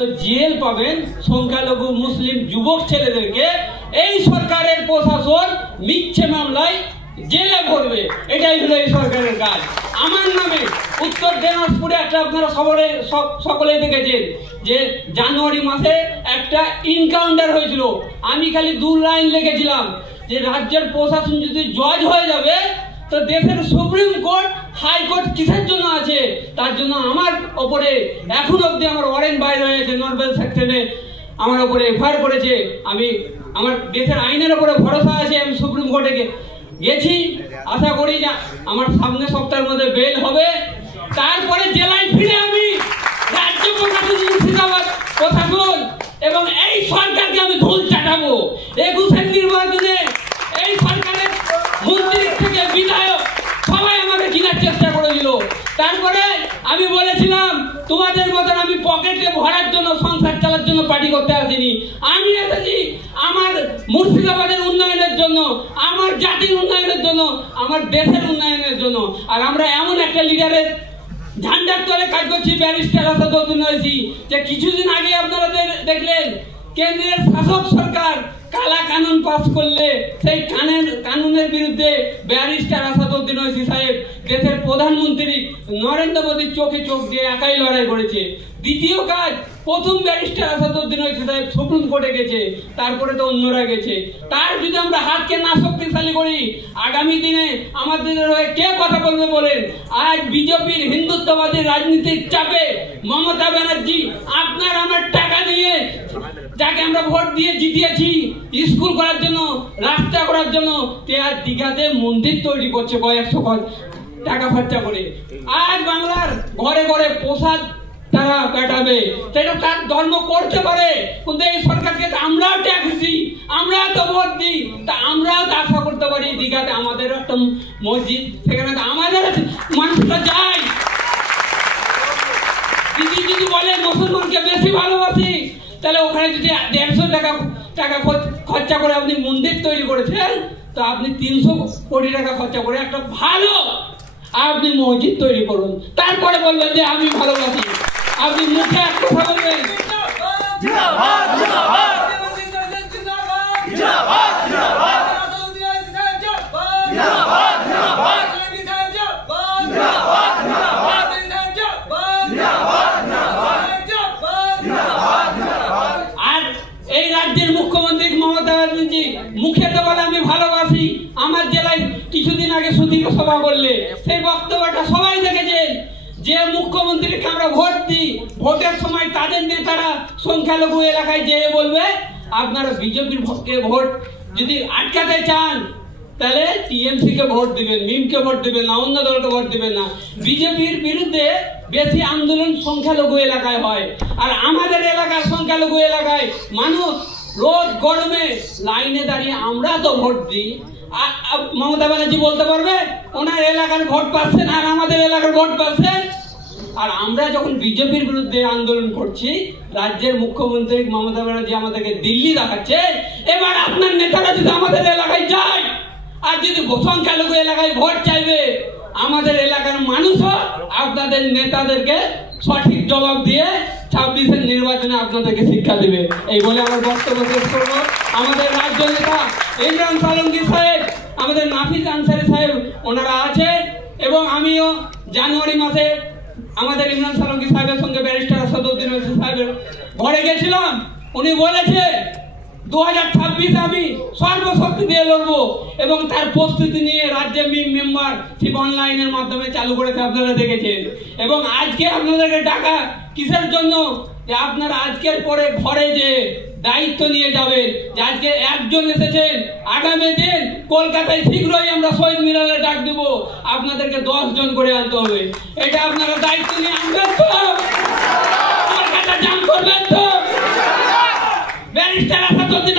Jail পাবেন সংখ্যালঘু মুসলিম যুবক ছেলেদেরকে এই সরকারের প্রশাসন মিথ্যে মামলায় জেলে ভরবে। এটাই হলো এই সরকারের কাজ। আমার নামে উত্তর দিনাজপুরে একটা আপনারা সকলেই দেখেছেন যে জানুয়ারি মাসে একটা এনকাউন্টার হয়েছিল। আমি খালি 2 লাইন লিখেছিলাম যে রাজ্যের প্রশাসন যদি জজ হয়ে যাবে তো দেশের সুপ্রিম কোর্ট হাইকোর্ট কিসের জন্য আছে? তার জন্য আমার ওপরে এখন অব্দি আমার ওয়ারেন্ট বাইর হয়েছে, নর্মাল সেকশনে আমার ওপরে এফআইআর করেছে। আমি আমার দেশের আইনের ওপরে ভরসা আছে। আমি সুপ্রিম কোর্টে গেছি, আশা করি যে আমার সামনের সপ্তাহের মধ্যে বেল হবে। তারপরে জেলায় ফিরে আমি রাজ্য প্রশাসন, মুর্শিদাবাদ প্রশাসন এবং এই সরকারকে আমি ধুল চাটাবো। 21-এর নির্বাচনে এই সরকারের মন্ত্রী থেকে বিধায়ক সবাই আমাকে কেনার চেষ্টা করেছিল। তারপরে আমি বলেছিলাম তোমাদের মতন আমি পকেটে ভরার জন্য, সংসার চালার জন্য পার্টি করতে আসিনি। আমি এসেছি আমার মুর্শিদাবাদের উন্নয়নের জন্য, আমার জাতির উন্নয়নের জন্য, আমার দেশের উন্নয়নের জন্য। আর আমরা এমন একটা লিডারের ঝান্ডার তলে কাজ করছি, ব্যারিস্টার আসাদুদ্দিন ওয়াইসি, যে কিছুদিন আগে আপনারা দেখলেন কেন্দ্রের শাসক সরকার কালা কানুন পাস করলে সেই কানুনের বিরুদ্ধে ব্যারিস্টার আসাদুদ্দিন ওয়াইসি সাহেব দেশের প্রধানমন্ত্রী নরেন্দ্র মোদীর চোখে চোখ দিয়ে একাই লড়াই করেছে। দ্বিতীয় কাজ, প্রথম ব্যারিস্টার আসাদুদ্দিন ওয়াইসি সাহেব সুপ্রিম কোর্টে গেছে, তারপরে তো অন্যরা গেছে। তার যদি আমরা হাতকে না শক্তিশালী করি, আগামী দিনে আমাদের হয়ে কে কথা বলবে বলেন? আজ বিজেপির হিন্দুত্ববাদী রাজনীতির চাপে মমতা ব্যানার্জি আপনার আমার টাকা দিয়ে, যাকে আমরা ভোট দিয়ে জিতিয়েছি স্কুল করার জন্য, রাস্তা করার জন্য, আর দীঘাতে মন্দির তৈরি করছে কয়েকশো টাকা খরচা করে। আজ বাংলার ঘরে ঘরে প্রসাদ তারা কাটাবে, সেটা তার ধর্ম করতে পারে। কিন্তু এই সরকারকে আমরাও ট্যাক্স দিই, আমরা তো ভোট দিই, তা আমরাও তো আশা করতে পারি দীঘাতে আমাদের একটা মসজিদ, সেখানে আমাদের মানুষরা যায়। দিদি যদি বলে মুসলমানকে বেশি ভালোবাসি, তাহলে ওখানে যদি 150 টাকা খরচা করে আপনি মন্দির তৈরি করেছেন, তো আপনি 300 কোটি টাকা খরচা করে একটা ভালো আপনি মসজিদ তৈরি করুন। তারপরে বললেন যে আমি ভালোবাসি। আপনি মুখে এক কথা বলবেন, আর এই রাজ্যের মুখ্যমন্ত্রী মমতা ব্যানার্জি মুখে তো বলে আমি ভালোবাসি। আমার জেলায় কিছুদিন আগে সুদীর্ঘ সভা করলে সেই বক্তব্যটা সবাই দেখেছেন যে মুখ্যমন্ত্রীকে আমরা ভোট দিই, ভোটের সময় তাদের নেতারা সংখ্যালঘু এলাকায় যেয়ে বলবে আপনারা বিজেপির ভোট যদি আটকাতে চান তাহলে টিএমসি কে ভোট দিবেন, মিমকে ভোট দিবেন না, অন্য দলকে ভোট দিবেন না। বিজেপির বিরুদ্ধে বেশি আন্দোলন সংখ্যালঘু এলাকায় হয়। আর আমাদের এলাকার সংখ্যালঘু এলাকায় মানুষ রোদ গরমে লাইনে দাঁড়িয়ে আমরা তো ভোট দিই। মমতা ব্যানার্জি বলতে পারবে ওনার এলাকার ভোট পাচ্ছেন আর আমাদের এলাকার ভোট পাচ্ছেন? আর আমরা যখন বিজেপির বিরুদ্ধে আন্দোলন করছি, রাজ্যের মুখ্যমন্ত্রী মমতা ব্যানার্জি আমাদেরকে দিল্লি দেখাচ্ছে। এবার আপনার নেতারা যদি আমাদের এলাকায় যায় আর যদি সংখ্যালঘু এলাকায় ভোট চাইবে, আমাদের এলাকার মানুষও আপনাদের নেতাদেরকে সঠিক জবাব দিয়ে 26-এর নির্বাচনে আপনাদেরকে শিক্ষা দিবে। এই বলে আমার বক্তব্য শেষ করব। আমাদের রাজ্য নেতা ইমরান সালঙ্গী সাহেব, আমাদের নাফিস আনসারি সাহেব ওনারা আছে, এবং আমিও জানুয়ারি মাসে আমাদের ইমরান সালঙ্গী সাহেবের সঙ্গে ব্যারিস্টার আসাদুদ্দিন ওয়াইসি সাহেবের ঘরে গেছিলাম। উনি বলেছে 2026 আমি সর্বশক্তি দিয়ে লড়বো, এবং তার প্রস্তুতি নিয়ে রাজ্যে মেম্বারশিপ অনলাইনের মাধ্যমে চালু করেছে, আপনারা দেখেছেন। এবং আজকে আপনাদেরকে ডাকা কিসের জন্য? যে আপনারা আজকের পরে ঘরে যে দায়িত্ব নিয়ে যাবেন, যে আজকে একজন এসেছেন, আগামী দিন কলকাতায় শীঘ্রই আমরা শহীদ মিনারে ডাক দেব, আপনাদেরকে 10 জন করে আনতে হবে। এটা আপনারা দায়িত্ব নিয়ে আনবেন তো? কলকাতা জাম করবেন তো? ব্যারিস্টার আসাদুদ্দিন